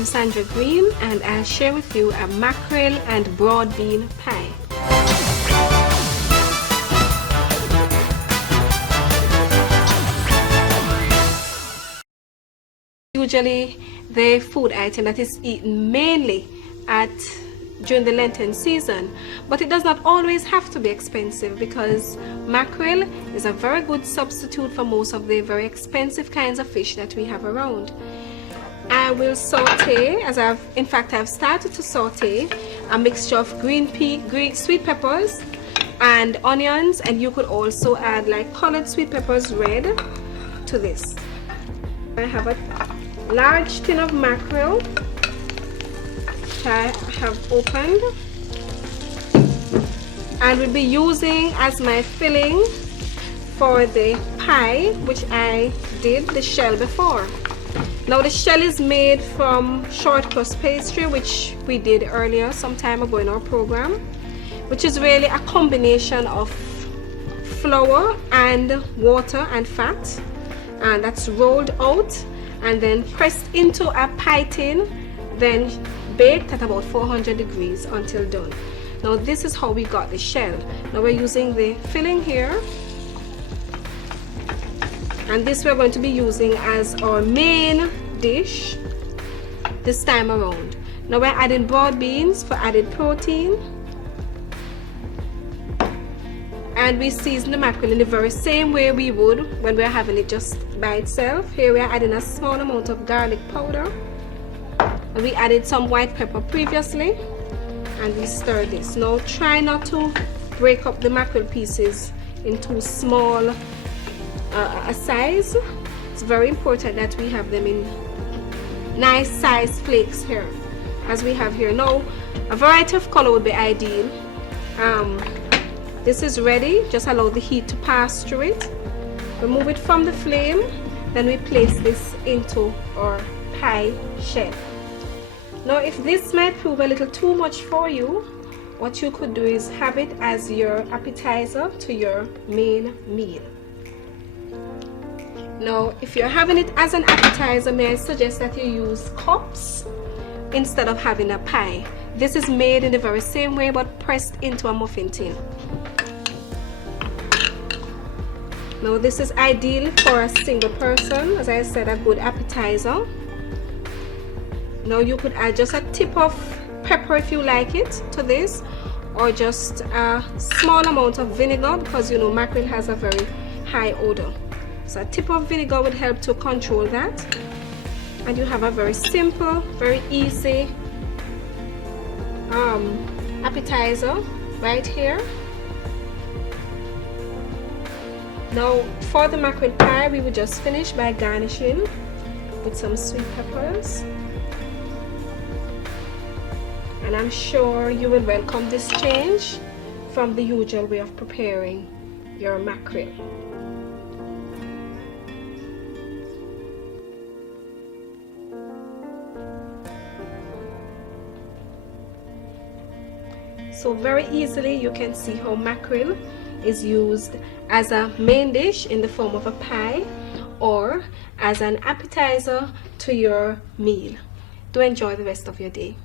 I'm Sandra Green, and I'll share with you a mackerel and broad bean pie. Usually the food item that is eaten mainly during the Lenten season, but it does not always have to be expensive, because mackerel is a very good substitute for most of the very expensive kinds of fish that we have around. I will saute, I've started to saute a mixture of green sweet peppers and onions, and you could also add like colored sweet peppers, red, to this. I have a large tin of mackerel which I have opened, and will be using as my filling for the pie, which I did the shell before. Now the shell is made from short crust pastry, which we did earlier some time ago in our program, which is really a combination of flour and water and fat, and that's rolled out and then pressed into a pie tin, then baked at about 400 degrees until done. Now this is how we got the shell. Now we're using the filling here, and this we're going to be using as our main dish this time around. Now we're adding broad beans for added protein, and we season the mackerel in the very same way we would when we're having it just by itself. Here we are adding a small amount of garlic powder, and we added some white pepper previously, and we stir this. Now try not to break up the mackerel pieces into small a size. It's very important that we have them in nice size flakes here, as we have here. Now a variety of color would be ideal. This is ready. Just allow the heat to pass through it. Remove it from the flame, then we place this into our pie shell. Now if this might prove a little too much for you, what you could do is have it as your appetizer to your main meal. Now if you're having it as an appetizer, may I suggest that you use cups instead of having a pie. This is made in the very same way, but pressed into a muffin tin. Now this is ideal for a single person, as I said, a good appetizer. Now you could add just a tip of pepper if you like it to this, or just a small amount of vinegar, because you know mackerel has a very high odor. So a tip of vinegar would help to control that, and you have a very simple, very easy appetizer right here. Now for the mackerel pie, we will just finish by garnishing with some sweet peppers, and I'm sure you will welcome this change from the usual way of preparing your mackerel. So very easily you can see how mackerel is used as a main dish in the form of a pie, or as an appetizer to your meal. Do enjoy the rest of your day.